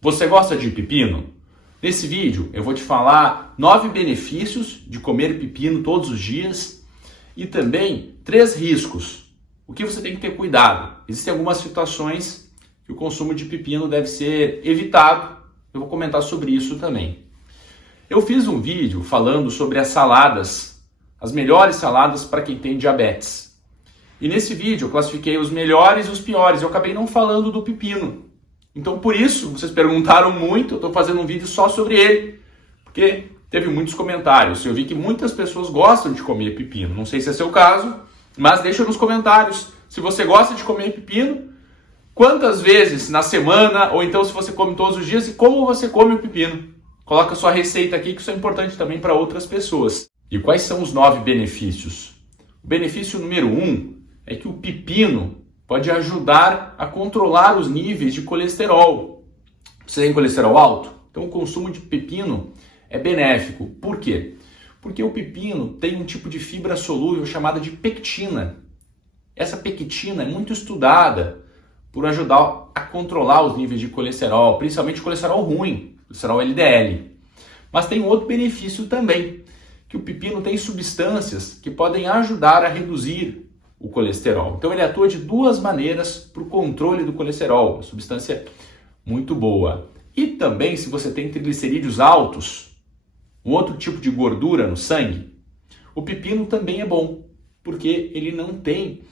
Você gosta de pepino? Nesse vídeo eu vou te falar 9 benefícios de comer pepino todos os dias e também 3 riscos. O que você tem que ter cuidado? Existem algumas situações que o consumo de pepino deve ser evitado. Eu vou comentar sobre isso também. Eu fiz um vídeo falando sobre as saladas, as melhores saladas para quem tem diabetes. E nesse vídeo eu classifiquei os melhores e os piores. Eu acabei não falando do pepino. Então por isso, vocês perguntaram muito, eu estou fazendo um vídeo só sobre ele. Porque teve muitos comentários. Eu vi que muitas pessoas gostam de comer pepino. Não sei se é seu caso, mas deixa nos comentários se você gosta de comer pepino, quantas vezes na semana, ou então se você come todos os dias e como você come o pepino. Coloca sua receita aqui, que isso é importante também para outras pessoas. E quais são os 9 benefícios? O benefício número 1 é que o pepino pode ajudar a controlar os níveis de colesterol. Você tem colesterol alto? Então o consumo de pepino é benéfico. Por quê? Porque o pepino tem um tipo de fibra solúvel chamada de pectina. Essa pectina é muito estudada por ajudar a controlar os níveis de colesterol, principalmente colesterol ruim, colesterol LDL. Mas tem um outro benefício também, que o pepino tem substâncias que podem ajudar a reduzir o colesterol. Então ele atua de 2 maneiras para o controle do colesterol, uma substância muito boa. E também, se você tem triglicerídeos altos, um outro tipo de gordura no sangue, o pepino também é bom, porque ele não tem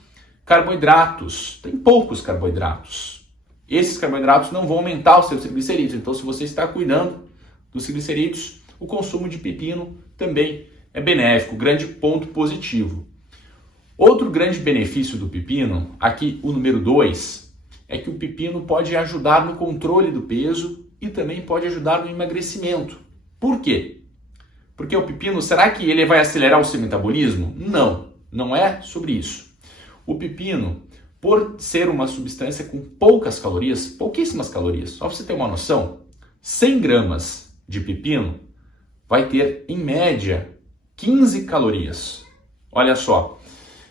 carboidratos, tem poucos carboidratos. Esses carboidratos não vão aumentar os seus triglicerídeos, então se você está cuidando dos triglicerídeos, o consumo de pepino também é benéfico, grande ponto positivo. Outro grande benefício do pepino, aqui o número 2, é que o pepino pode ajudar no controle do peso e também pode ajudar no emagrecimento. Por quê? Porque o pepino, será que ele vai acelerar o seu metabolismo? Não, não é sobre isso. O pepino, por ser uma substância com poucas calorias, pouquíssimas calorias, só para você ter uma noção, 100 gramas de pepino vai ter, em média, 15 calorias. Olha só.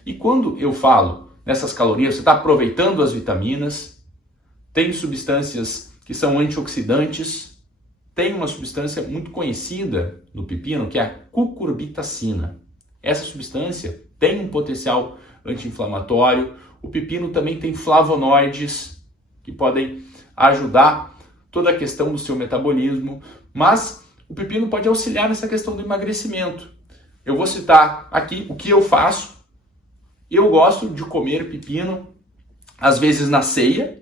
E quando eu falo nessas calorias, você está aproveitando as vitaminas, tem substâncias que são antioxidantes, tem uma substância muito conhecida no pepino, que é a cucurbitacina. Essa substância tem um potencial anti-inflamatório. O pepino também tem flavonoides, que podem ajudar toda a questão do seu metabolismo, mas o pepino pode auxiliar nessa questão do emagrecimento. Eu vou citar aqui o que eu faço. Eu gosto de comer pepino, às vezes na ceia,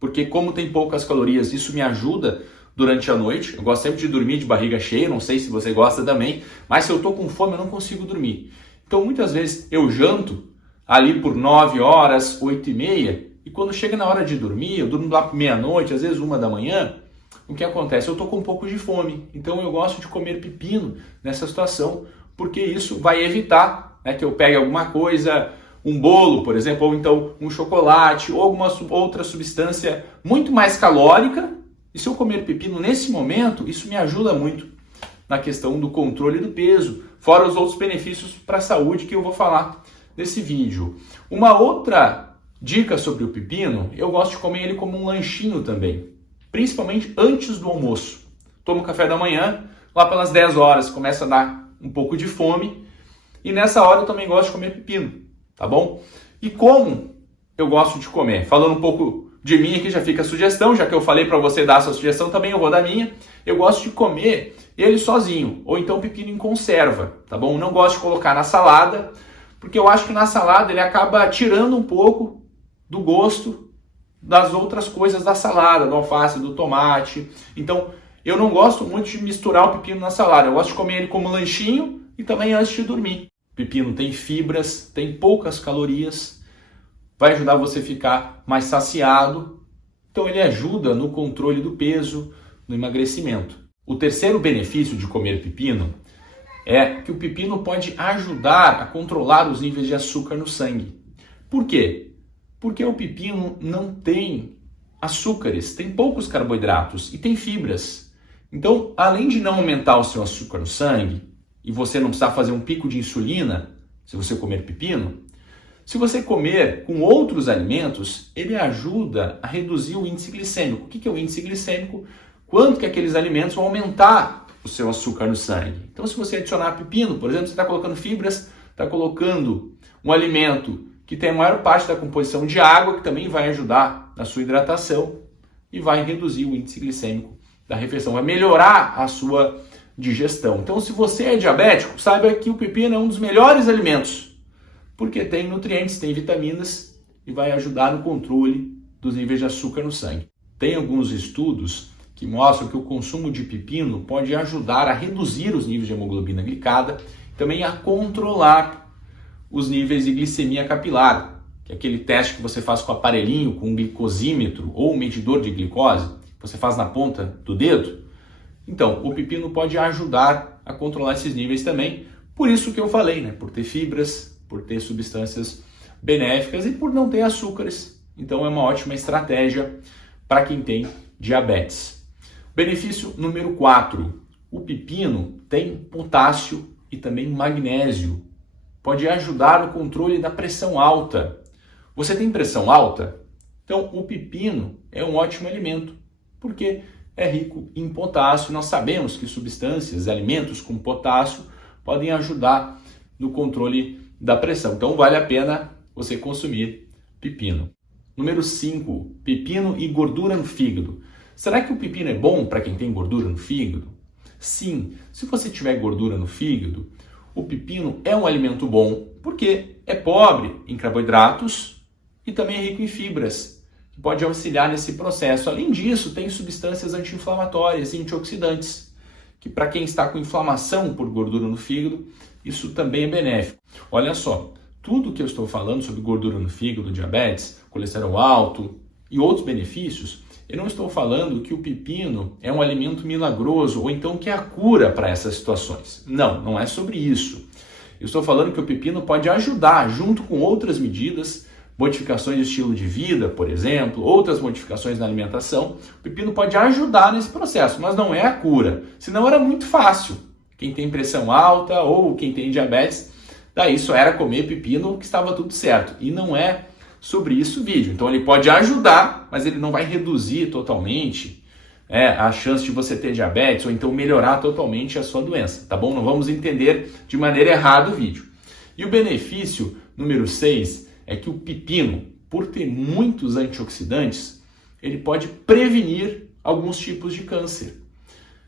porque como tem poucas calorias, isso me ajuda durante a noite. Eu gosto sempre de dormir de barriga cheia, não sei se você gosta também, mas se eu estou com fome eu não consigo dormir. Então muitas vezes eu janto ali por 9 horas, 8h30, e quando chega na hora de dormir, eu durmo lá por meia-noite, às vezes 1 da manhã, o que acontece? Eu estou com um pouco de fome, então eu gosto de comer pepino nessa situação, porque isso vai evitar que eu pegue alguma coisa, um bolo, por exemplo, ou então um chocolate, ou alguma outra substância muito mais calórica. E se eu comer pepino nesse momento, isso me ajuda muito na questão do controle do peso, fora os outros benefícios para a saúde que eu vou falar nesse vídeo. Uma outra dica sobre o pepino, eu gosto de comer ele como um lanchinho também, principalmente antes do almoço. Tomo café da manhã, lá pelas 10 horas começa a dar um pouco de fome, e nessa hora eu também gosto de comer pepino, tá bom? E como eu gosto de comer? Falando um pouco de mim aqui, já fica a sugestão, já que eu falei para você dar a sua sugestão, também eu vou dar a minha. Eu gosto de comer ele sozinho, ou então pepino em conserva, tá bom? Não gosto de colocar na salada, porque eu acho que na salada ele acaba tirando um pouco do gosto das outras coisas da salada, do alface, do tomate. Então, eu não gosto muito de misturar o pepino na salada. Eu gosto de comer ele como lanchinho e também antes de dormir. Pepino tem fibras, tem poucas calorias, vai ajudar você a ficar mais saciado. Então ele ajuda no controle do peso, no emagrecimento. O terceiro benefício de comer pepino é que o pepino pode ajudar a controlar os níveis de açúcar no sangue. Por quê? Porque o pepino não tem açúcares, tem poucos carboidratos e tem fibras. Então, além de não aumentar o seu açúcar no sangue, e você não precisar fazer um pico de insulina se você comer pepino, Se você comer com outros alimentos, ele ajuda a reduzir o índice glicêmico. O que é o índice glicêmico? Quanto que aqueles alimentos vão aumentar o seu açúcar no sangue. Então, se você adicionar pepino, por exemplo, você está colocando fibras, está colocando um alimento que tem a maior parte da composição de água, que também vai ajudar na sua hidratação e vai reduzir o índice glicêmico da refeição, vai melhorar a sua digestão. Então, se você é diabético, saiba que o pepino é um dos melhores alimentos, porque tem nutrientes, tem vitaminas e vai ajudar no controle dos níveis de açúcar no sangue. Tem alguns estudos que mostram que o consumo de pepino pode ajudar a reduzir os níveis de hemoglobina glicada, também a controlar os níveis de glicemia capilar, que é aquele teste que você faz com o aparelhinho, com um glicosímetro ou um medidor de glicose, que você faz na ponta do dedo. Então, o pepino pode ajudar a controlar esses níveis também, por isso que eu falei, né? Por ter fibras, por ter substâncias benéficas e por não ter açúcares. Então, é uma ótima estratégia para quem tem diabetes. Benefício número 4. O pepino tem potássio e também magnésio. Pode ajudar no controle da pressão alta. Você tem pressão alta? Então, o pepino é um ótimo alimento, porque é rico em potássio. Nós sabemos que substâncias, alimentos com potássio, podem ajudar no controle da pressão. Então, vale a pena você consumir pepino. Número 5. Pepino e gordura no fígado. Será que o pepino é bom para quem tem gordura no fígado? Sim, se você tiver gordura no fígado, o pepino é um alimento bom, porque é pobre em carboidratos e também é rico em fibras, que pode auxiliar nesse processo. Além disso, tem substâncias anti-inflamatórias e antioxidantes, que para quem está com inflamação por gordura no fígado, isso também é benéfico. Olha só, tudo que eu estou falando sobre gordura no fígado, diabetes, colesterol alto e outros benefícios, eu não estou falando que o pepino é um alimento milagroso ou então que é a cura para essas situações. Não, não é sobre isso. Eu estou falando que o pepino pode ajudar, junto com outras medidas, modificações de estilo de vida, por exemplo, outras modificações na alimentação, o pepino pode ajudar nesse processo, mas não é a cura. Senão era muito fácil. Quem tem pressão alta ou quem tem diabetes, daí só era comer pepino que estava tudo certo. E não é sobre isso o vídeo. Então ele pode ajudar, mas ele não vai reduzir totalmente a chance de você ter diabetes ou então melhorar totalmente a sua doença, tá bom? Não vamos entender de maneira errada o vídeo. E o benefício número 6 é que o pepino, por ter muitos antioxidantes, ele pode prevenir alguns tipos de câncer.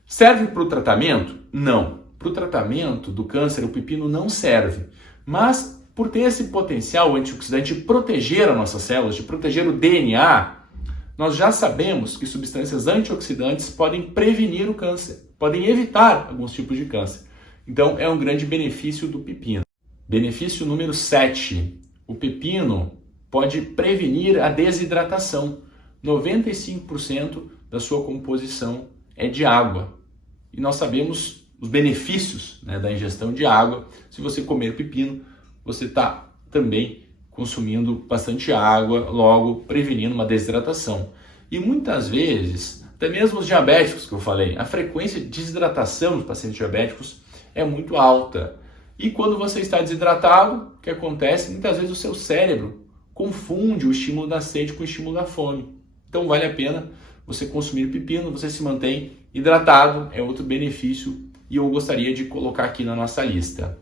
Serve para o tratamento? Não. Para o tratamento do câncer, o pepino não serve, mas por ter esse potencial antioxidante de proteger as nossas células, de proteger o DNA, nós já sabemos que substâncias antioxidantes podem prevenir o câncer, podem evitar alguns tipos de câncer. Então, é um grande benefício do pepino. Benefício número 7. O pepino pode prevenir a desidratação. 95% da sua composição é de água. E nós sabemos os benefícios, da ingestão de água. Se você comer pepino, você está também consumindo bastante água, logo prevenindo uma desidratação. E muitas vezes, até mesmo os diabéticos que eu falei, a frequência de desidratação dos pacientes diabéticos é muito alta. E quando você está desidratado, o que acontece? Muitas vezes o seu cérebro confunde o estímulo da sede com o estímulo da fome. Então vale a pena você consumir pepino, você se mantém hidratado, é outro benefício e eu gostaria de colocar aqui na nossa lista.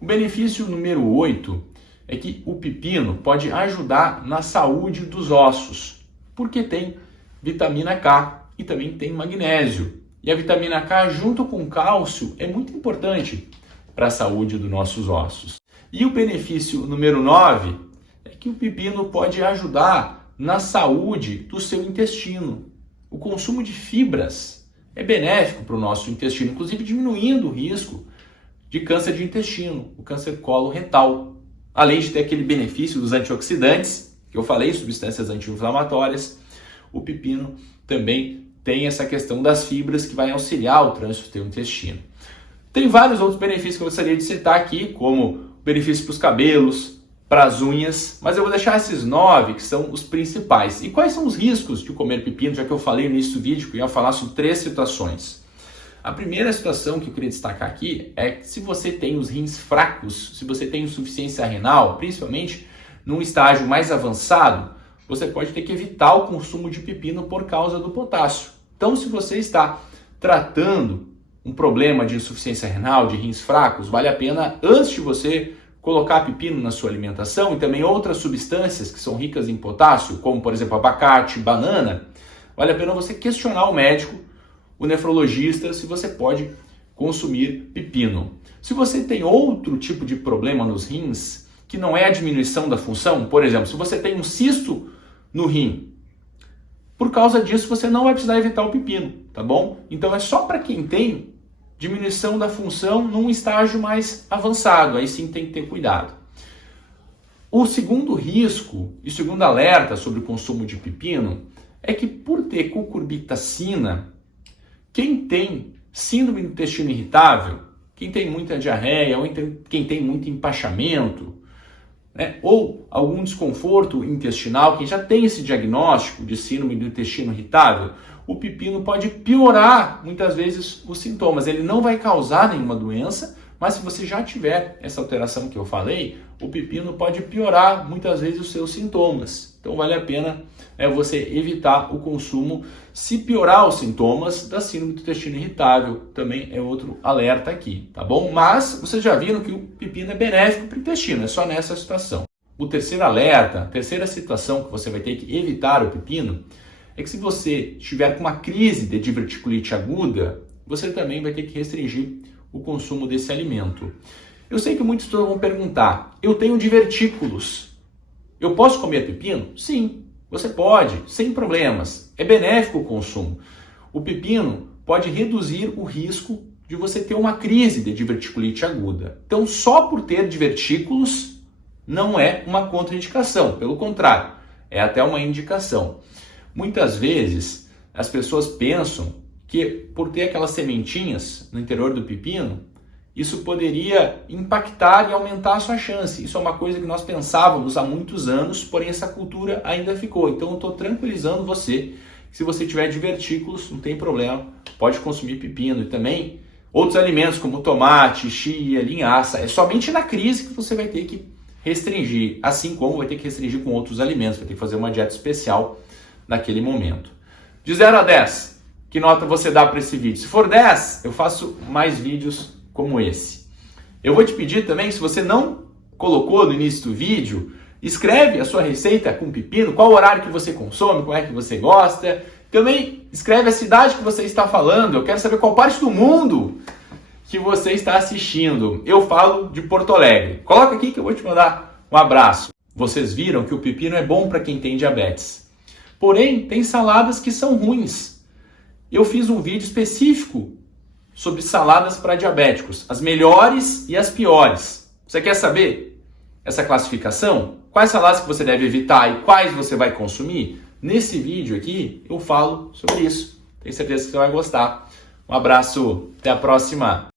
O benefício número 8 é que o pepino pode ajudar na saúde dos ossos, porque tem vitamina K e também tem magnésio. E a vitamina K junto com cálcio é muito importante para a saúde dos nossos ossos. E o benefício número 9 é que o pepino pode ajudar na saúde do seu intestino. O consumo de fibras é benéfico para o nosso intestino, inclusive diminuindo o risco de câncer de intestino, o câncer coloretal. Além de ter aquele benefício dos antioxidantes, que eu falei, substâncias anti-inflamatórias, o pepino também tem essa questão das fibras que vai auxiliar o trânsito do teu intestino. Tem vários outros benefícios que eu gostaria de citar aqui, como benefícios para os cabelos, para as unhas, mas eu vou deixar esses 9 que são os principais. E quais são os riscos de comer pepino, já que eu falei no início do vídeo que eu ia falar sobre 3 situações. A primeira situação que eu queria destacar aqui é que se você tem os rins fracos, se você tem insuficiência renal, principalmente num estágio mais avançado, você pode ter que evitar o consumo de pepino por causa do potássio. Então, se você está tratando um problema de insuficiência renal, de rins fracos, vale a pena, antes de você colocar pepino na sua alimentação e também outras substâncias que são ricas em potássio, como por exemplo abacate, banana, vale a pena você questionar o médico, o nefrologista, se você pode consumir pepino. Se você tem outro tipo de problema nos rins, que não é a diminuição da função, por exemplo, se você tem um cisto no rim, por causa disso você não vai precisar evitar o pepino, tá bom? Então é só para quem tem diminuição da função num estágio mais avançado, aí sim tem que ter cuidado. O segundo risco e segundo alerta sobre o consumo de pepino é que por ter cucurbitacina, quem tem síndrome do intestino irritável, quem tem muita diarreia, ou quem tem muito empachamento, né, ou algum desconforto intestinal, quem já tem esse diagnóstico de síndrome do intestino irritável, o pepino pode piorar muitas vezes os sintomas. Ele não vai causar nenhuma doença, mas se você já tiver essa alteração que eu falei, o pepino pode piorar muitas vezes os seus sintomas. Então vale a pena você evitar o consumo se piorar os sintomas da síndrome do intestino irritável. Também é outro alerta aqui, tá bom? Mas vocês já viram que o pepino é benéfico para o intestino, é só nessa situação. O terceiro alerta, a terceira situação que você vai ter que evitar o pepino, é que se você estiver com uma crise de diverticulite aguda, você também vai ter que restringir o consumo desse alimento. Eu sei que muitas pessoas vão perguntar, eu tenho divertículos, eu posso comer pepino? Sim, você pode, sem problemas. É benéfico o consumo. O pepino pode reduzir o risco de você ter uma crise de diverticulite aguda. Então, só por ter divertículos não é uma contraindicação, pelo contrário, é até uma indicação. Muitas vezes as pessoas pensam que por ter aquelas sementinhas no interior do pepino, isso poderia impactar e aumentar a sua chance. Isso é uma coisa que nós pensávamos há muitos anos, porém essa cultura ainda ficou. Então eu estou tranquilizando você, que se você tiver divertículos, não tem problema, pode consumir pepino. E também outros alimentos como tomate, chia, linhaça. É somente na crise que você vai ter que restringir, assim como vai ter que restringir com outros alimentos, vai ter que fazer uma dieta especial naquele momento. De 0 a 10, que nota você dá para esse vídeo? Se for 10, eu faço mais vídeos como esse. Eu vou te pedir também, se você não colocou no início do vídeo, escreve a sua receita com pepino, qual horário que você consome, como é que você gosta. Também escreve a cidade que você está falando, eu quero saber qual parte do mundo que você está assistindo. Eu falo de Porto Alegre. Coloca aqui que eu vou te mandar um abraço. Vocês viram que o pepino é bom para quem tem diabetes. Porém, tem saladas que são ruins. Eu fiz um vídeo específico sobre saladas para diabéticos, as melhores e as piores. Você quer saber essa classificação? Quais saladas que você deve evitar e quais você vai consumir? Nesse vídeo aqui eu falo sobre isso. Tenho certeza que você vai gostar. Um abraço, até a próxima!